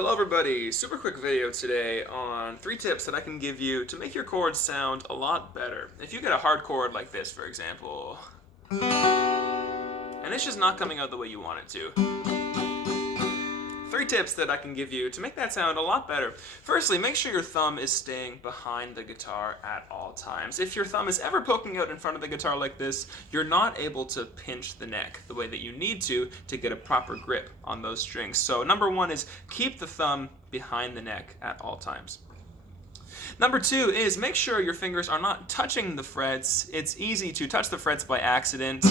Hello everybody, super quick video today on 3 tips that I can give you to make your chords sound a lot better. If you get a hard chord like this, for example, and it's just not coming out the way you want it to. 3 tips that I can give you to make that sound a lot better. Firstly, make sure your thumb is staying behind the guitar at all times. If your thumb is ever poking out in front of the guitar like this, you're not able to pinch the neck the way that you need to get a proper grip on those strings. So number 1 is keep the thumb behind the neck at all times. Number 2 is make sure your fingers are not touching the frets. It's easy to touch the frets by accident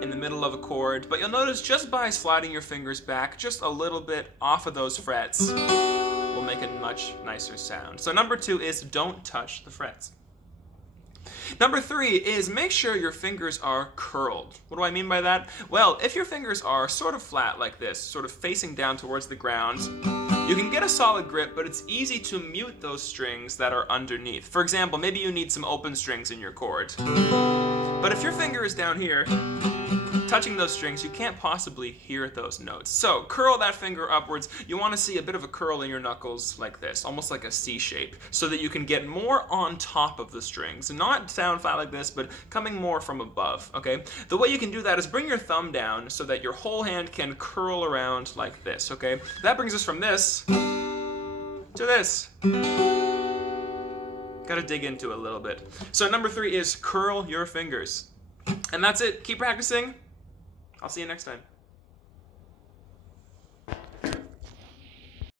in the middle of a chord, but you'll notice just by sliding your fingers back just a little bit off of those frets will make a much nicer sound. So number 2 is don't touch the frets. Number 3 is make sure your fingers are curled. What do I mean by that? Well, if your fingers are sort of flat like this, sort of facing down towards the ground, you can get a solid grip, but it's easy to mute those strings that are underneath. For example, maybe you need some open strings in your chord. But if your finger is down here, touching those strings, you can't possibly hear those notes. So curl that finger upwards. You want to see a bit of a curl in your knuckles like this, almost like a C shape, so that you can get more on top of the strings. Not sound flat like this, but coming more from above, okay? The way you can do that is bring your thumb down so that your whole hand can curl around like this, okay? That brings us from this to this. Gotta dig into it a little bit. So number 3 is curl your fingers. And that's it. Keep practicing. I'll see you next time.